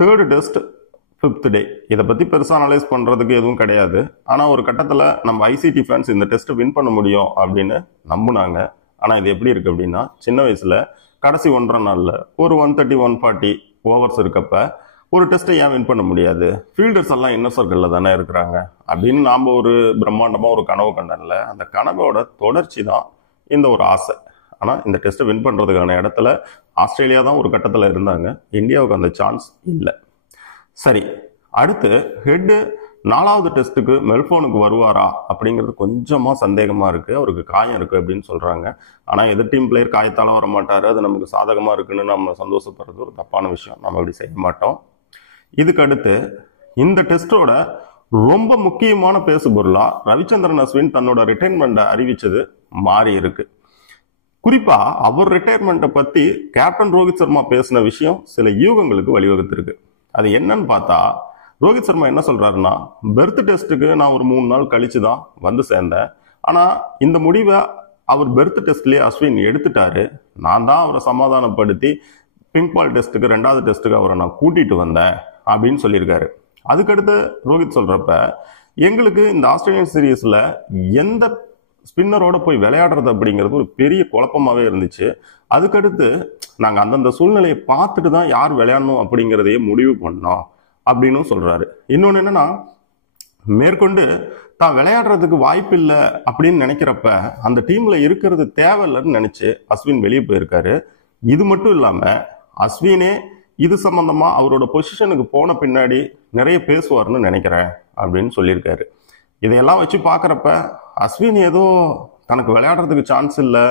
Third test 5th டே. இதை பற்றி பெருசாக அனலைஸ் பண்ணுறதுக்கு எதுவும் கிடையாது. ஆனால் ஒரு கட்டத்தில் நம்ம ஐசிடி ஃபேன்ஸ் இந்த டெஸ்ட்டை வின் பண்ண முடியும் அப்படின்னு நம்பினாங்க. ஆனால் இது எப்படி இருக்குது அப்படின்னா, சின்ன வயசில் கடைசி 1.5 நாளில் ஒரு 130 140 ஓவர்ஸ் இருக்கப்ப ஒரு டெஸ்ட்டை ஏன் வின் பண்ண முடியாது, ஃபீல்டர்ஸ் எல்லாம் இன்னர் சர்க்கிளில் தானே இருக்கிறாங்க அப்படின்னு நாம் ஒரு பிரம்மாண்டமாக ஒரு கனவு கண்டனில் அந்த கனவோட தொடர்ச்சி தான் இந்த ஒரு ஆசை. ஆனால் இந்த டெஸ்ட்டை வின் பண்ணுறதுக்கான இடத்துல ஆஸ்திரேலியா தான் ஒரு கட்டத்தில் இருந்தாங்க. இந்தியாவுக்கு அந்த சான்ஸ் இல்லை. சரி, அடுத்து ஹெட்டு 4வது டெஸ்ட்டுக்கு மெல்போர்னுக்கு வருவாரா அப்படிங்கிறது கொஞ்சமாக சந்தேகமாக இருக்குது. அவருக்கு காயம் இருக்குது அப்படின்னு சொல்கிறாங்க. ஆனால் எதிர் டீம் பிளேயர் காயத்தால் வர மாட்டார், அது நமக்கு சாதகமாக இருக்குன்னு நம்ம சந்தோஷப்படுறது ஒரு தப்பான விஷயம். நம்ம அப்படி செய்ய மாட்டோம். இதுக்கு அடுத்து இந்த டெஸ்ட்டோட ரொம்ப முக்கியமான பேசு பொருளா ரவிச்சந்திரன் அஸ்வின் தன்னோட ரிட்டைர்மெண்ட்டை அறிவிச்சது மாறி இருக்கு. குறிப்பா அவர் ரிட்டையர்மெண்ட்டை பத்தி கேப்டன் ரோஹித் சர்மா பேசின விஷயம் சில யூகங்களுக்கு வழிவகுத்திருக்கு. அது என்னன்னு பார்த்தா, ரோஹித் சர்மா என்ன சொல்றாருன்னா, பெர்த் டெஸ்ட்டுக்கு நான் ஒரு 3 நாள் கழிச்சு தான் வந்து சேர்ந்தேன். ஆனா இந்த முடிவை அவர் பெர்த் டெஸ்ட்லயே அஸ்வின் எடுத்துட்டாரு. நான் தான் அவரை சமாதானப்படுத்தி பிங்க் பால் டெஸ்ட்டுக்கு 2வது டெஸ்ட்டுக்கு அவரை நான் கூட்டிட்டு வந்தேன் அப்படின்னு சொல்லியிருக்காரு. அதுக்கடுத்து ரோஹித் சொல்றப்ப, எங்களுக்கு இந்த ஆஸ்திரேலியன் சீரீஸ்ல எந்த ஸ்பின்னரோட போய் விளையாடுறது அப்படிங்கிறது ஒரு பெரிய குழப்பமாவே இருந்துச்சு. அதுக்கடுத்து நாங்கள் அந்தந்த சூழ்நிலையை பார்த்துட்டு தான் யார் விளையாடணும் அப்படிங்கிறதையே முடிவு பண்ணோம் அப்படின்னு சொல்றாரு. இன்னொன்று என்னன்னா, மேற்கொண்டு தான் விளையாடுறதுக்கு வாய்ப்பு இல்லை அப்படின்னு நினைக்கிறப்ப அந்த டீம்ல இருக்கிறது தேவையில்லைன்னு நினைச்சு அஸ்வின் வெளியே போயிருக்காரு. இது மட்டும் இல்லாம அஸ்வினே இது சம்பந்தமா அவரோட பொசிஷனுக்கு போன பின்னாடி நிறைய பேசுவார்னு நினைக்கிறேன் அப்படின்னு சொல்லியிருக்காரு. இதையெல்லாம் வச்சு பார்க்குறப்ப அஸ்வின் ஏதோ தனக்கு விளையாடுறதுக்கு சான்ஸ் இல்லை,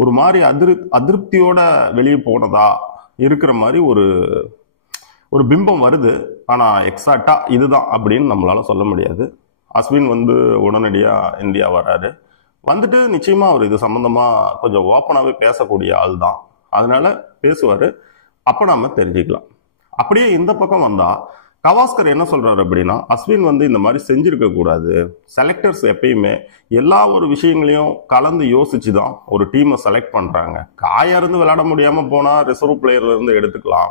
ஒரு மாதிரி அதிருப்தியோட வெளியே போனதா இருக்கிற மாதிரி ஒரு பிம்பம் வருது. ஆனால் எக்ஸாக்டா இதுதான் அப்படின்னு நம்மளால சொல்ல முடியாது. அஸ்வின் உடனடியாக இந்தியா வராரு. வந்துட்டு நிச்சயமா அவர் இது சம்பந்தமா கொஞ்சம் ஓப்பனாகவே பேசக்கூடிய ஆள் தான். அதனால பேசுவார். அப்போ நாம தெரிஞ்சுக்கலாம். அப்படியே இந்த பக்கம் வந்தா கவாஸ்கர் என்ன சொல்றாரு அப்படின்னா, அஸ்வின் இந்த மாதிரி செஞ்சிருக்க கூடாது. செலக்டர்ஸ் எப்பயுமே எல்லா ஒரு விஷயங்களையும் கலந்து யோசிச்சு தான் ஒரு டீமை செலக்ட் பண்றாங்க. காயா இருந்து விளையாட முடியாம போனா ரிசர்வ் பிளேயர்ல இருந்து எடுத்துக்கலாம்.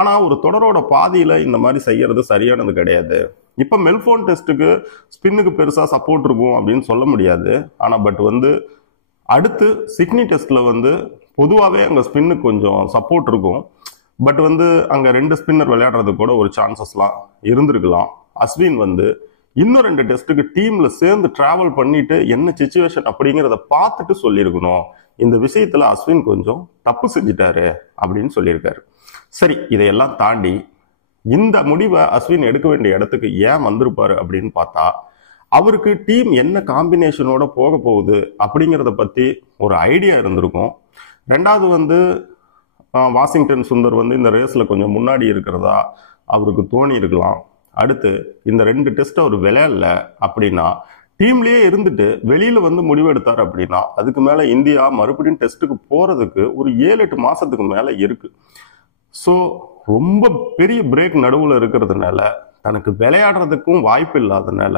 ஆனா ஒரு தொடரோட பாதியில இந்த மாதிரி செய்யறது சரியானது கிடையாது. இப்ப மெல்போர்ன் டெஸ்ட்டுக்கு ஸ்பின்னுக்கு பெருசா சப்போர்ட் இருக்கும் அப்படின்னு சொல்ல முடியாது. ஆனா பட் அடுத்து சிட்னி டெஸ்ட்ல பொதுவாகவே அங்க ஸ்பின்னுக்கு கொஞ்சம் சப்போர்ட் இருக்கும். பட் அங்க 2 ஸ்பின்னர் விளையாடுறது கூட ஒரு சான்சஸ்லாம் இருந்திருக்கலாம். அஸ்வின் இன்னும் 2 டெஸ்ட்டுக்கு டீம்ல சேர்ந்து டிராவல் பண்ணிட்டு என்ன சிச்சுவேஷன் அப்படிங்கிறத பார்த்துட்டு சொல்லியிருக்கணும். இந்த விஷயத்துல அஸ்வின் கொஞ்சம் தப்பு செஞ்சுட்டாரு அப்படின்னு சொல்லியிருக்காரு. சரி, இதையெல்லாம் தாண்டி இந்த முடிவை அஸ்வின் எடுக்க வேண்டிய இடத்துக்கு ஏன் வந்திருப்பாரு அப்படின்னு பார்த்தா, அவருக்கு டீம் என்ன காம்பினேஷனோட போக போகுது அப்படிங்கிறத பத்தி ஒரு ஐடியா இருந்திருக்கும். 2வது வாஷிங்டன் சுந்தர் இந்த ரேஸ்ல கொஞ்சம் முன்னாடி இருக்கிறதா அவருக்கு தோணி இருக்கலாம். அடுத்து இந்த 2 டெஸ்ட் அவர் விளையாடல அப்படின்னா, டீம்லயே இருந்துட்டு வெளியில முடிவெடுத்தார் அப்படின்னா, அதுக்கு மேல இந்தியா மறுபடியும் டெஸ்ட்டுக்கு போறதுக்கு ஒரு 7-8 மாசத்துக்கு மேல இருக்கு. ஸோ ரொம்ப பெரிய பிரேக் நடுவில் இருக்கிறதுனால தனக்கு விளையாடுறதுக்கும் வாய்ப்பு இல்லாதனால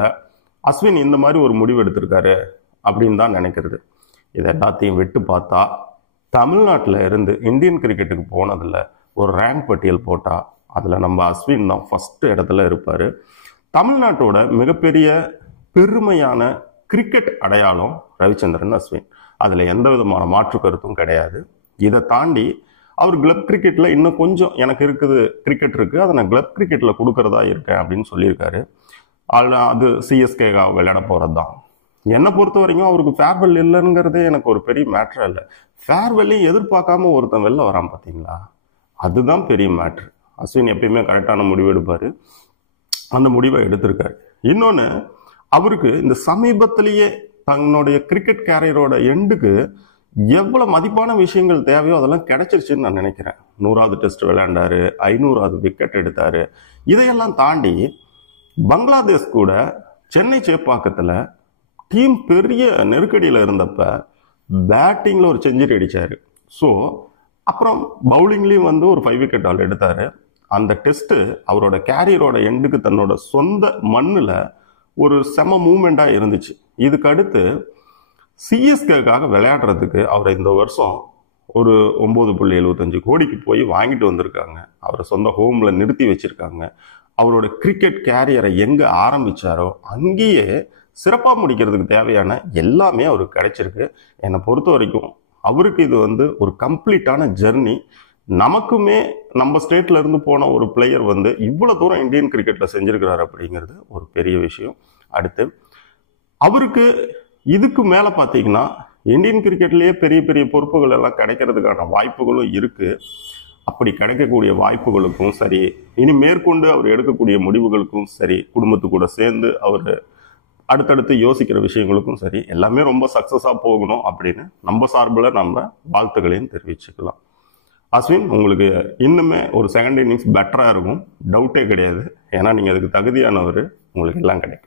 அஸ்வின் இந்த மாதிரி ஒரு முடிவு எடுத்திருக்காரு அப்படின்னு தான் நினைக்கிறது. இதை எல்லாத்தையும் விட்டு பார்த்தா, தமிழ்நாட்டில் இருந்து இந்தியன் கிரிக்கெட்டுக்கு போனதில் ஒரு ரேங்க் பட்டியல் போட்டால் அதில் நம்ம அஸ்வின் தான் ஃபர்ஸ்ட் இடத்துல இருப்பார். தமிழ்நாட்டோட மிகப்பெரிய பெருமையான கிரிக்கெட் அடையாளம் ரவிச்சந்திரன் அஸ்வின். அதில் எந்த விதமான மாற்று கருத்தும் கிடையாது. இதை தாண்டி அவர் கிளப் கிரிக்கெட்டில் இன்னும் கொஞ்சம் எனக்கு கிரிக்கெட் இருக்குது, அதை நான் கிளப் கிரிக்கெட்டில் கொடுக்கறதா இருக்கேன் அப்படின்னு சொல்லியிருக்காரு. அது சிஎஸ்கேக்காக விளையாட போகிறது தான். என்னை பொறுத்த வரைக்கும் அவருக்கு ஃபேர்வெல் இல்லைங்கிறதே எனக்கு ஒரு பெரிய மேட்ரா இல்லை. ஃபேர்வெல்லையும் எதிர்பார்க்காம ஒருத்தன் வெளில வரான் பார்த்தீங்களா, அதுதான் பெரிய மேட்ரு. அஸ்வின் எப்பயுமே கரெக்டான முடிவு எடுப்பார். அந்த முடிவை எடுத்திருக்காரு. இன்னொன்று, அவருக்கு இந்த சமீபத்திலேயே தன்னுடைய கிரிக்கெட் கேரியரோட எண்டுக்கு எவ்வளவு மதிப்பான விஷயங்கள் தேவையோ அதெல்லாம் கிடைச்சிருச்சுன்னு நான் நினைக்கிறேன். 100வது டெஸ்ட் விளையாண்டாரு, 500வது விக்கெட் எடுத்தாரு. இதையெல்லாம் தாண்டி பங்களாதேஷ் கூட சென்னை சேப்பாக்கத்துல டீம் பெரிய நெருக்கடியில் இருந்தப்ப பேட்டிங்ல ஒரு செஞ்சுரி அடிச்சாரு. ஸோ அப்புறம் பவுலிங்லயும் ஒரு 5 விக்கெட் ஆல் எடுத்தாரு. அந்த டெஸ்ட் அவரோட கேரியரோட எண்டுக்கு தன்னோட சொந்த மண்ணுல ஒரு செம மூமெண்டா இருந்துச்சு. இதுக்கு அடுத்து சிஎஸ்கேக்காக விளையாடுறதுக்கு அவரை இந்த வருஷம் ஒரு 9.75 கோடிக்கு போய் வாங்கிட்டு வந்திருக்காங்க. அவரை சொந்த ஹோம்ல நிறுத்தி வச்சிருக்காங்க. அவரோட கிரிக்கெட் கேரியரை எங்க ஆரம்பிச்சாரோ அங்கேயே சிறப்பா முடிக்கிறதுக்கு தேவையான எல்லாமே அவருக்கு கிடைச்சிருக்கு. என்னை பொறுத்த வரைக்கும் அவருக்கு இது ஒரு கம்ப்ளீட்டான ஜெர்னி. நமக்குமே நம்ம ஸ்டேட்ல இருந்து போன ஒரு பிளேயர் இவ்வளவு தூரம் இந்தியன் கிரிக்கெட்ல செஞ்சிருக்கிறாரு அப்படிங்கிறது ஒரு பெரிய விஷயம். அடுத்து அவருக்கு இதுக்கு மேல பாத்தீங்கன்னா இந்தியன் கிரிக்கெட்லயே பெரிய பெரிய பொறுப்புகள் எல்லாம் கிடைக்கிறதுக்கான வாய்ப்புகளும் இருக்கு. அப்படி கிடைக்கக்கூடிய வாய்ப்புகளுக்கும் சரி, இனி மேற்கொண்டு அவர் எடுக்கக்கூடிய முடிவுகளுக்கும் சரி, குடும்பத்து கூட சேர்ந்து அவர் அடுத்தடுத்து யோசிக்கிற விஷயங்களுக்கும் சரி, எல்லாமே ரொம்ப சக்சஸா போகணும் அப்படின்னு நம்ம சார்பில் நம்ம வாழ்த்துக்களையும் தெரிவிச்சுக்கலாம். அஸ்வின், உங்களுக்கு இன்னுமே ஒரு செகண்ட் இன்னிங்ஸ் பெட்டரா இருக்கும், டவுட்டே கிடையாது. ஏன்னா நீங்க அதுக்கு தகுதியானவர், உங்களுக்கு எல்லாம் கிடைக்கும்.